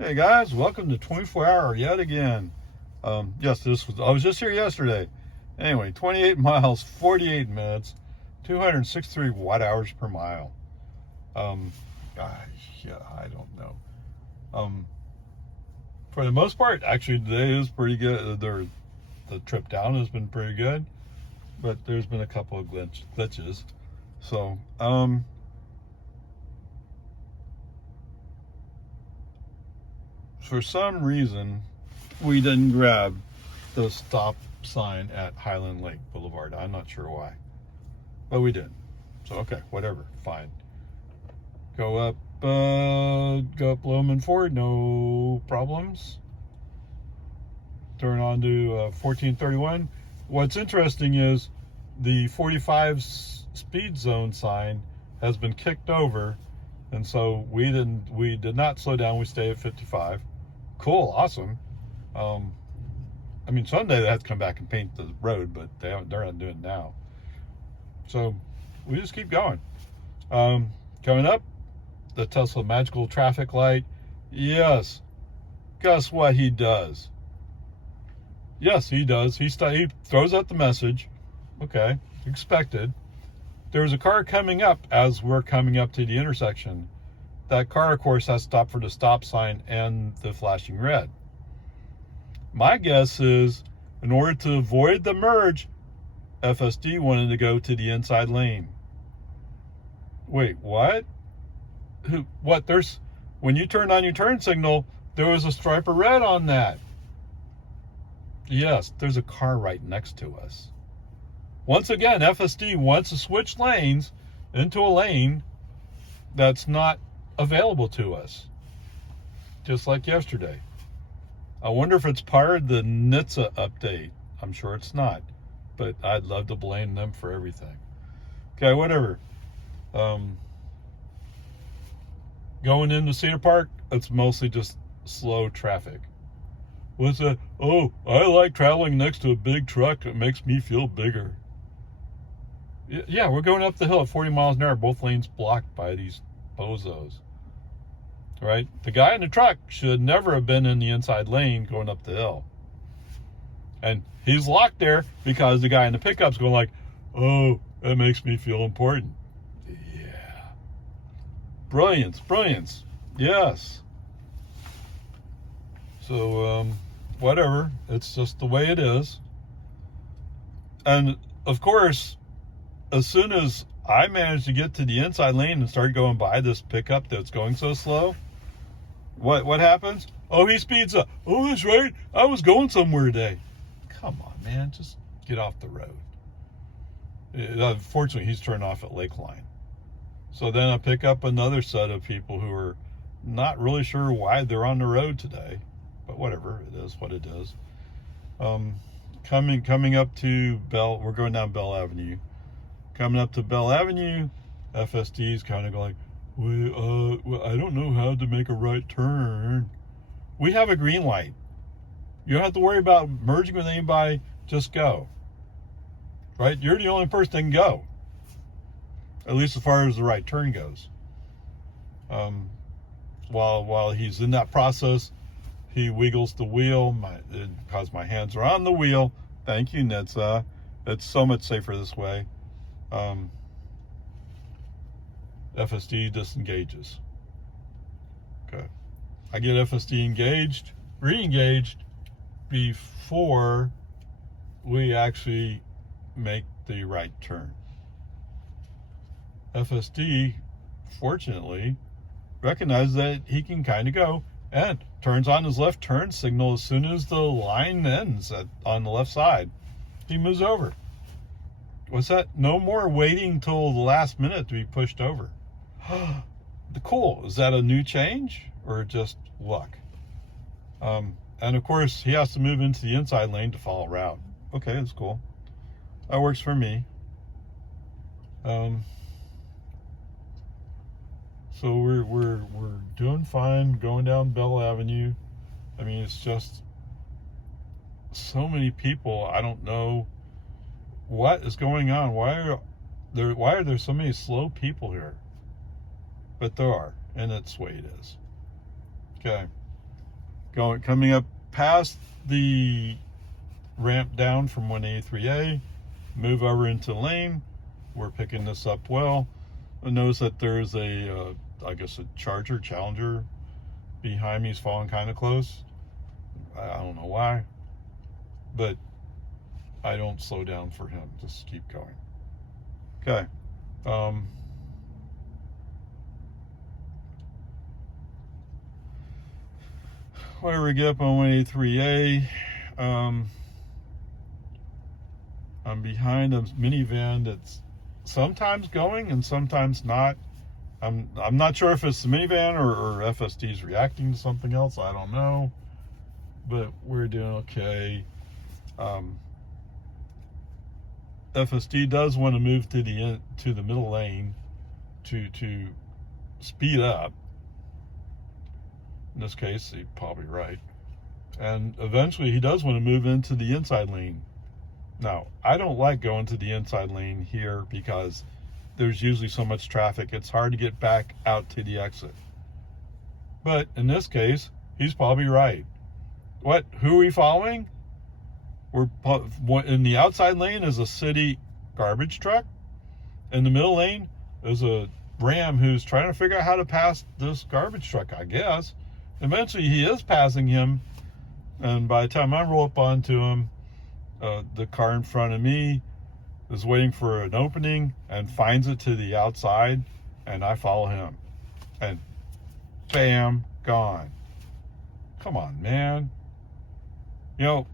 Hey guys, welcome to 24 Hour yet again. Yes, I was just here yesterday. Anyway, 28 miles, 48 minutes, 263 watt hours per mile. Um, gosh, yeah, I don't know. For the most part, actually today is pretty good. The trip down has been pretty good, but there's been a couple of glitches. So, for some reason, we didn't grab the stop sign at Highland Lake Boulevard. I'm not sure why, but we did. So okay, whatever, fine. Go up Lowman Ford, no problems. Turn on to 1431. What's interesting is the 45 speed zone sign has been kicked over, and so we did not slow down. We stay at 55. Cool, awesome. I mean, someday they have to come back and paint the road, but they're not doing it now. So we just keep going. Coming up, the Tesla magical traffic light. Yes. Guess what he does? Yes, he does. He throws out the message. Okay, expected. There's a car coming up as we're coming up to the intersection. That car, of course, has stopped for the stop sign and the flashing red. My guess is, in order to avoid the merge, FSD wanted to go to the inside lane. Wait, what? What? When you turned on your turn signal, there was a stripe of red on that. Yes, there's a car right next to us. Once again, FSD wants to switch lanes into a lane that's not available to us, just like yesterday. I wonder if it's part of the NHTSA update. I'm sure it's not, but I'd love to blame them for everything. Okay, whatever. Going into Cedar Park, it's mostly just slow traffic. What's that? Oh, I like traveling next to a big truck. It makes me feel bigger. Yeah, we're going up the hill at 40 miles an hour, both lanes blocked by these bozos. Right? The guy in the truck should never have been in the inside lane going up the hill. And he's locked there because the guy in the pickup's going like, oh, that makes me feel important. Yeah. Brilliance. Yes. So, whatever. It's just the way it is. And, of course, as soon as I managed to get to the inside lane and start going by this pickup that's going so slow, what happens? Oh, he speeds up. Oh, that's right. I was going somewhere today. Come on, man. Just get off the road. Unfortunately, he's turned off at Lakeline. So then I pick up another set of people who are not really sure why they're on the road today. But whatever. It is what it is. Coming up to we're going down Bell Avenue. Coming up to Bell Avenue, FSD is kind of going, well, I don't know how to make a right turn. We have a green light. You don't have to worry about merging with anybody. Just go. Right? You're the only person that can go. At least as far as the right turn goes. While he's in that process, he wiggles the wheel because my hands are on the wheel. Thank you, NHTSA. It's so much safer this way. FSD disengages. Okay. I get FSD re-engaged before we actually make the right turn. FSD, fortunately, recognizes that he can kind of go and turns on his left turn signal as soon as the line ends on the left side. He moves over. What's that? No more waiting till the last minute to be pushed over. Cool. Is that a new change or just luck? And of course, he has to move into the inside lane to follow route. Okay, that's cool. That works for me. So we're doing fine going down Bell Avenue. I mean, it's just so many people. I don't know what is going on. Why are there so many slow people here? But there are, and that's the way it is. Okay. coming up past the ramp down from 183A, move over into lane. We're picking this up well. I notice that there's a, I guess a Challenger behind me. He's falling kind of close. I don't know why, but I don't slow down for him. Just keep going. Okay. Whenever we get up on 183A, I'm behind a minivan that's sometimes going and sometimes not. I'm not sure if it's the minivan or FSD's reacting to something else. I don't know, but we're doing okay. FSD does want to move to the middle lane to speed up. In this case, he's probably right. And eventually he does want to move into the inside lane. Now, I don't like going to the inside lane here because there's usually so much traffic. It's hard to get back out to the exit. But in this case, he's probably right. Who are we following? We're in the outside lane is a city garbage truck. In the middle lane is a Ram who's trying to figure out how to pass this garbage truck, I guess. Eventually he is passing him, and by the time I roll up onto him, the car in front of me is waiting for an opening and finds it to the outside, and I follow him, and bam, gone. Come on, man. You know,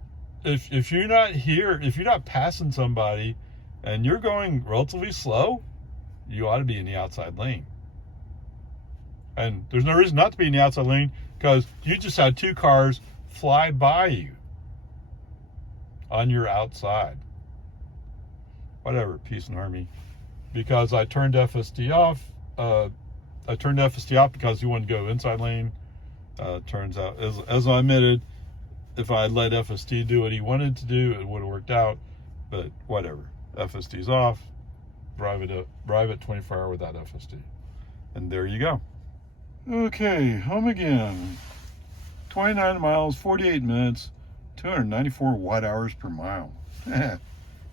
if you're not here, if you're not passing somebody and you're going relatively slow, you ought to be in the outside lane. And there's no reason not to be in the outside lane because you just had two cars fly by you on your outside. Whatever, peace and harmony. Because I turned FSD off. I turned FSD off because he wanted to go inside lane. Turns out, as I admitted, if I had let FSD do what he wanted to do, it would have worked out. But whatever. FSD's off. Drive it 24 hours without FSD. And there you go. Okay, home again. 29 miles, 48 minutes, 294 watt hours per mile.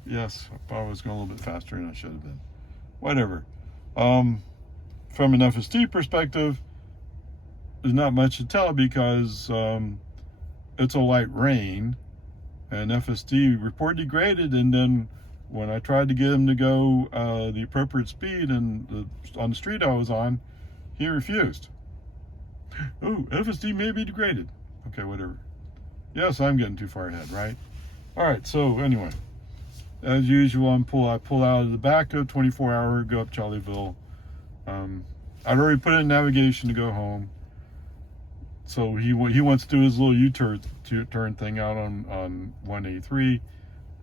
Yes, I probably was going a little bit faster than I should have been. Whatever. From an FSD perspective, there's not much to tell because it's a light rain, and FSD reported degraded, and then when I tried to get him to go the appropriate speed and on the street I was on, he refused. Oh, FSD may be degraded. Okay, whatever. Yes, I'm getting too far ahead, right? All right, so anyway, as usual, I pull out of the back of 24-hour, go up Charlieville. I'd already put in navigation to go home. So he wants to do his little U-turn thing out on 183,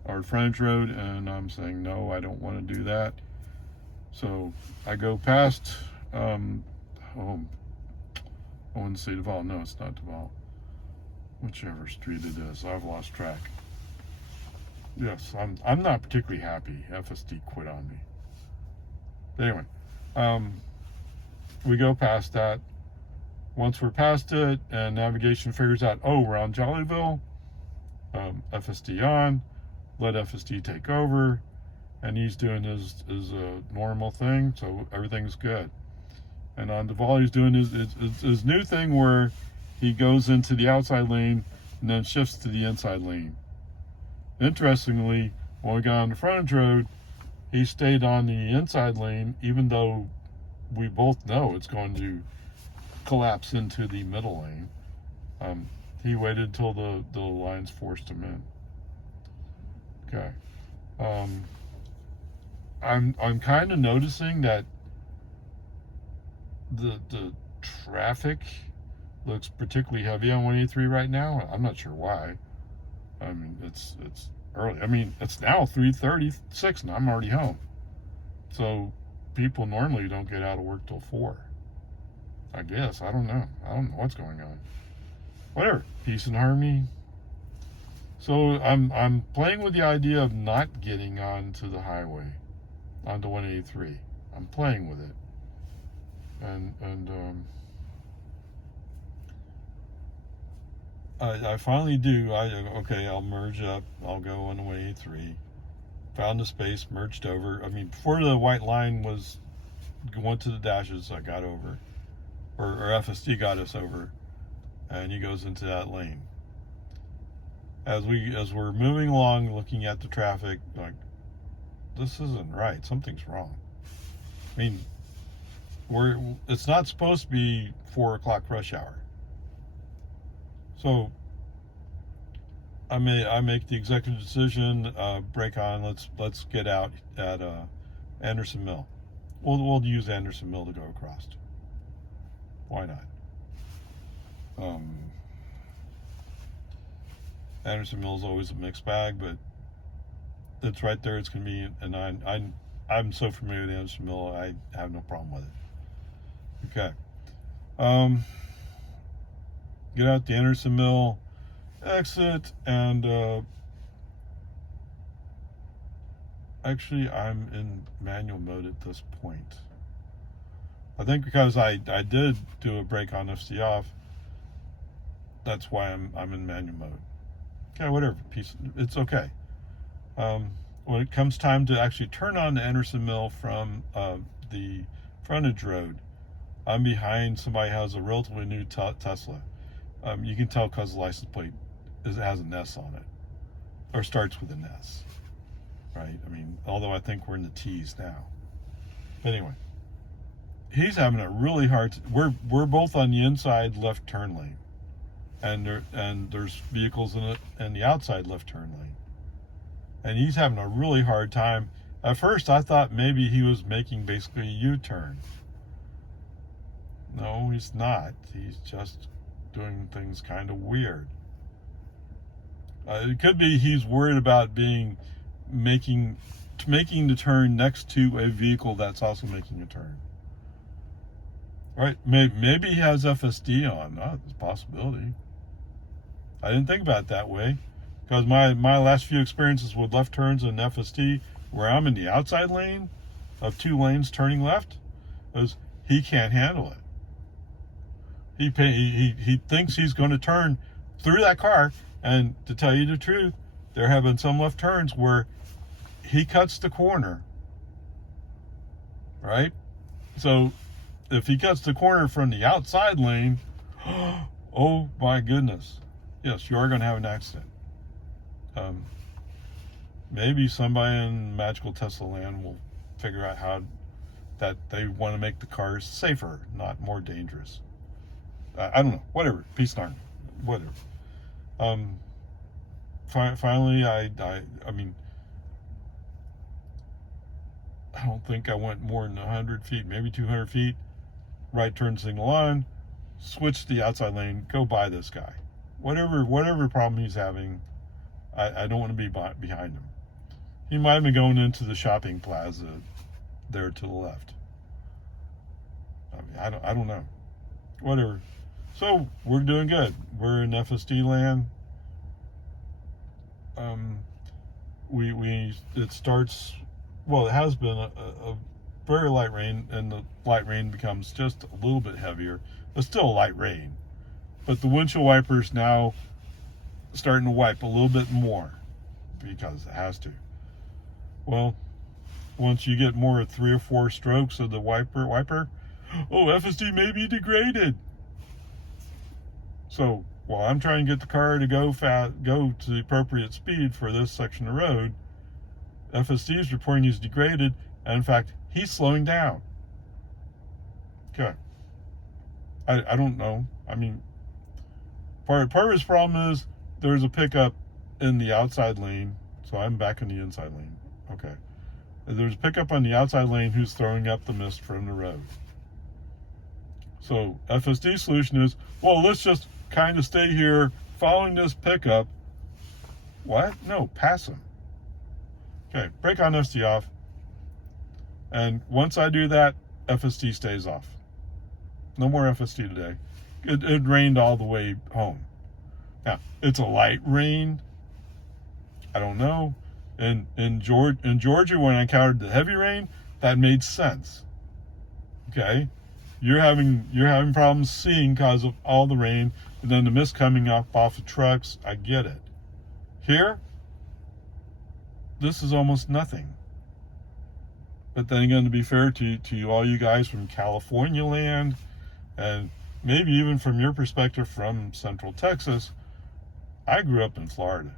our frontage road, and I'm saying, no, I don't want to do that. So I go past, I wouldn't say Duval. No, it's not Duval. Whichever street it is, I've lost track. Yes, I'm not particularly happy. FSD quit on me. But anyway, we go past that. Once we're past it, and navigation figures out, oh, we're on Jollyville. FSD on. Let FSD take over, and he's doing his normal thing, so everything's good. And on Duval, he's doing his new thing where he goes into the outside lane and then shifts to the inside lane. Interestingly, when we got on the frontage road, he stayed on the inside lane, even though we both know it's going to collapse into the middle lane. He waited till the lines forced him in. Okay. I'm kind of noticing that the traffic looks particularly heavy on 183 right now. I'm not sure why. I mean, it's early. I mean, it's now 3:36 and I'm already home. So people normally don't get out of work till 4. I guess. I don't know what's going on. Whatever. Peace and harmony. So I'm playing with the idea of not getting onto the highway, onto 183. I'm playing with it. And I finally do. Okay, I'll merge up. I'll go on the way 3. Found the space, merged over. I mean, before the white line was went to the dashes, I got over, or FSD got us over, and he goes into that lane. As we're moving along, looking at the traffic, like, this isn't right. Something's wrong. I mean, it's not supposed to be 4 o'clock rush hour. So I make the executive decision, break on. Let's get out at Anderson Mill. We'll use Anderson Mill to go across. Why not? Anderson Mill is always a mixed bag, but it's right there. It's convenient, and I'm so familiar with Anderson Mill. I have no problem with it. Okay. Get out the Anderson Mill, exit, and actually I'm in manual mode at this point. I think because I did do a brake on FSD off, that's why I'm in manual mode. Okay, whatever. It's okay. When it comes time to actually turn on the Anderson Mill from the frontage road, I'm behind somebody who has a relatively new Tesla. You can tell because the license plate has an S on it, or starts with an S, right? I mean, although I think we're in the T's now. But anyway, he's having a really hard. We're both on the inside left turn lane, and there's vehicles in the outside left turn lane, and he's having a really hard time. At first, I thought maybe he was making basically a U-turn. No, he's not. He's just doing things kind of weird. It could be he's worried about making the turn next to a vehicle that's also making a turn. Right? Maybe he has FSD on. That's a possibility. I didn't think about it that way, because my last few experiences with left turns in FSD, where I'm in the outside lane of 2 lanes turning left, is he can't handle it. He thinks he's going to turn through that car, and to tell you the truth, there have been some left turns where he cuts the corner, right? So if he cuts the corner from the outside lane, oh my goodness, yes, you are going to have an accident. Maybe somebody in magical Tesla land will figure out how that they want to make the cars safer, not more dangerous. I don't know. Whatever. Peace and whatever. Finally, I mean, I don't think I went more than 100 feet, maybe 200 feet. Right turn signal on, switch to the outside lane, go by this guy. Whatever problem he's having, I don't want to be behind him. He might have been going into the shopping plaza there to the left. I mean, I don't know. Whatever. So we're doing good. We're in FSD land. It starts. Well, it has been a very light rain, and the light rain becomes just a little bit heavier. It's still a light rain, but the windshield wipers now starting to wipe a little bit more because it has to. Well, once you get more 3 or 4 strokes of the wiper, FSD may be degraded. So while I'm trying to get the car to go to the appropriate speed for this section of road, FSD is reporting he's degraded, and in fact, he's slowing down. Okay. I don't know. I mean, part of his problem is there's a pickup in the outside lane, so I'm back in the inside lane. Okay. There's a pickup on the outside lane who's throwing up the mist from the road. So FSD's solution is, well, let's just kind of stay here following this pickup. What? No, pass him. Okay, brake on FSD off. And once I do that, FSD stays off. No more FSD today. It rained all the way home. Now, it's a light rain. I don't know. In Georgia, when I encountered the heavy rain, that made sense. Okay? you're having problems seeing because of all the rain and then the mist coming up off the trucks. I get it. Here, this is almost nothing. But then again, to be fair to all you guys from California land, and maybe even from your perspective from Central Texas, I grew up in Florida.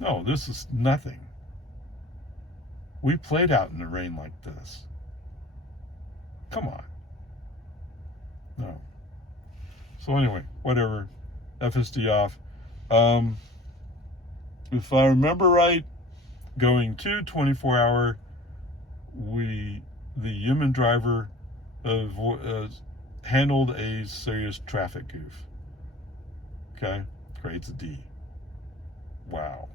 No, this is nothing. We played out in the rain like this. Come on. No. So anyway, whatever. FSD off. If I remember right, going to 24-hour, the human driver handled a serious traffic goof. Okay? Creates a D. Wow.